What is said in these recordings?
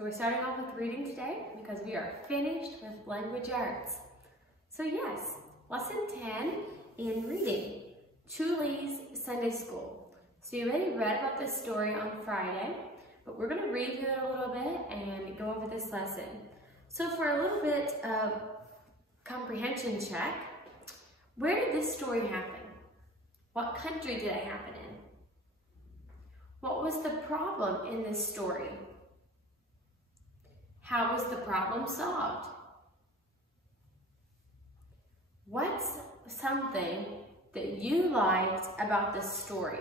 So we're starting off with reading today because we are finished with language arts. So yes, lesson 10 in reading, Chuli's Sunday School. So you already read about this story on Friday, but we're going to review it a little bit and go over this lesson. So for a little bit of comprehension check, where did this story happen? What country did it happen in? What was the problem in this story? How was the problem solved? What's something that you liked about this story?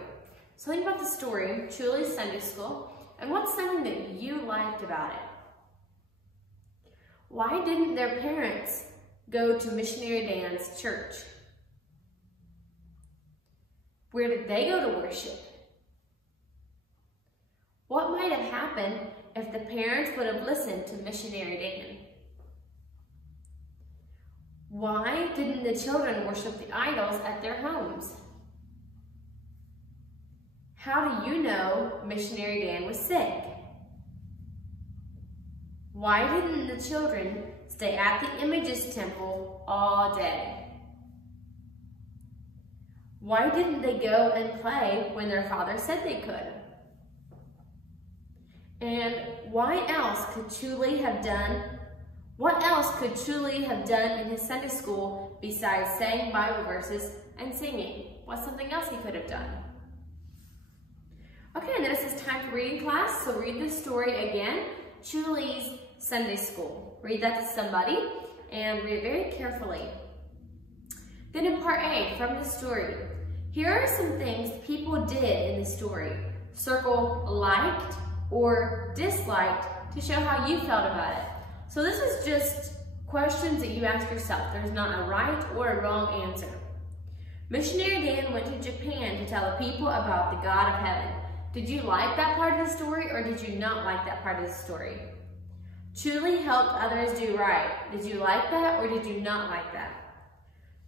So think about the story, Chuli's Sunday School, and what's something that you liked about it? Why didn't their parents go to Missionary Dan's church? Where did they go to worship? What might have happened if the parents would have listened to Missionary Dan? Why didn't the children worship the idols at their homes? How do you know Missionary Dan was sick? Why didn't the children stay at the Images Temple all day? Why didn't they go and play when their father said they could? And what else could Chuli have done in his Sunday school besides saying Bible verses and singing? What's something else he could have done? Okay, and then it says time for reading class, so read this story again, Chuli's Sunday School. Read that to somebody and read it very carefully. Then in part A, from the story, here are some things people did in the story. Circle liked or disliked to show how you felt about it. So this is just questions that you ask yourself. There's not a right or a wrong answer. Missionary Dan went to Japan to tell the people about the God of heaven. Did you like that part of the story or did you not like that part of the story? Chuli helped others do right. Did you like that or did you not like that?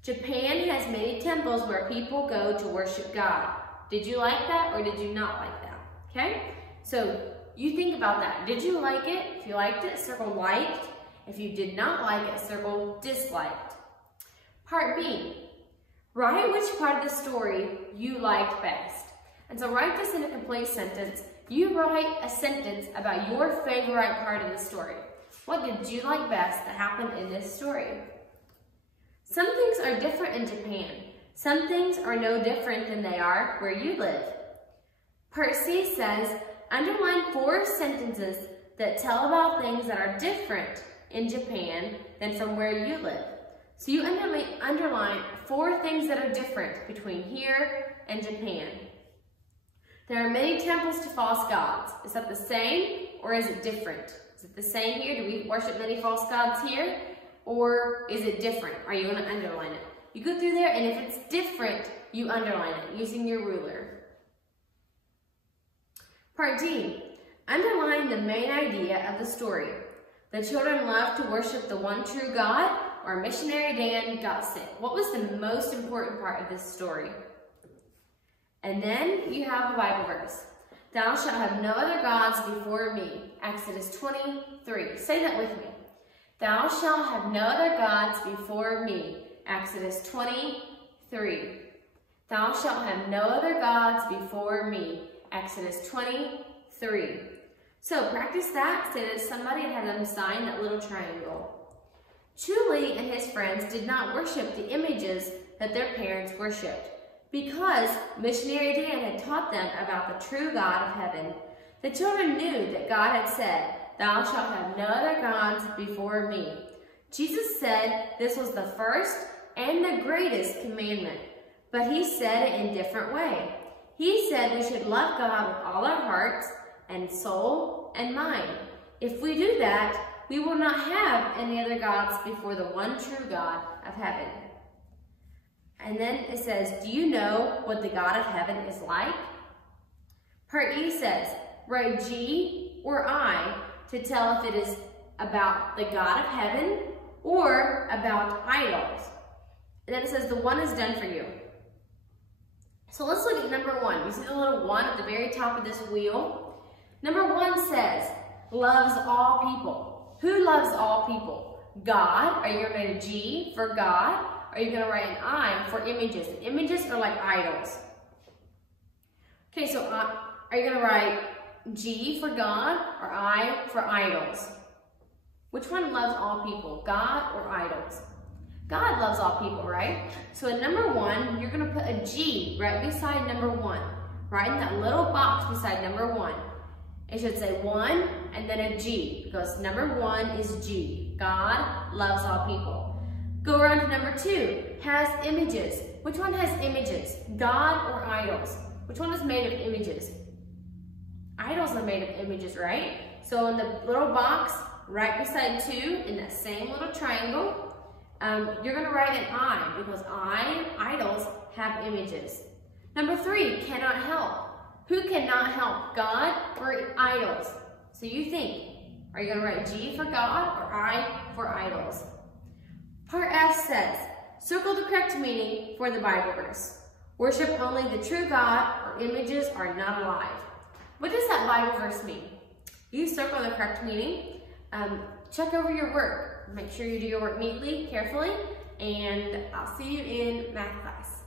Japan has many temples where people go to worship God. Did you like that or did you not like that? Okay? So you think about that. Did you like it? If you liked it, circle liked. If you did not like it, circle disliked. Part B, write which part of the story you liked best. And so write this in a complete sentence. You write a sentence about your favorite part of the story. What did you like best that happened in this story? Some things are different in Japan. Some things are no different than they are where you live. Part C says, underline 4 sentences that tell about things that are different in Japan than from where you live. So you underline 4 things that are different between here and Japan. There are many temples to false gods. Is that the same or is it different? Is it the same here? Do we worship many false gods here? Or is it different? Are you going to underline it? You go through there and if it's different, you underline it using your ruler. Part D, underline the main idea of the story. The children love to worship the one true God, or Missionary Dan got sick. What was the most important part of this story? And then you have a Bible verse. Thou shalt have no other gods before me. Exodus 23. Say that with me. Thou shalt have no other gods before me. Exodus 23. Thou shalt have no other gods before me. Exodus 23. So practice that, say that to somebody and have them sign that little triangle. Chuli and his friends did not worship the images that their parents worshipped because Missionary Dan had taught them about the true God of heaven. The children knew that God had said, thou shalt have no other gods before me. Jesus said this was the first and the greatest commandment, but he said it in a different way. He said we should love God with all our hearts and soul and mind. If we do that, we will not have any other gods before the one true God of heaven. And then it says, do you know what the God of heaven is like? Part E says, write G or I to tell if it is about the God of heaven or about idols. And then it says, the one is done for you. So let's look at number 1. You see the little 1 at the very top of this wheel? Number 1 says, loves all people. Who loves all people? God. Are you going to write a G for God? Or are you going to write an I for images? And images are like idols. Okay, so are you going to write G for God or I for idols? Which one loves all people, God or idols? God loves all people, right? So in number 1, you're going to put a G right beside number 1. Right in that little box beside number 1. It should say 1 and then a G, because number 1 is G. God loves all people. Go around to number 2. Has images. Which one has images? God or idols? Which one is made of images? Idols are made of images, right? So in the little box right beside 2, in that same little triangle, you're going to write an I, because idols have images. Number 3, cannot help. Who cannot help, God or idols? So you think, are you going to write G for God or I for idols? Part F says, circle the correct meaning for the Bible verse. Worship only the true God, or images are not alive. What does that Bible verse mean? You circle the correct meaning. Check over your work. Make sure you do your work neatly, carefully, and I'll see you in math class.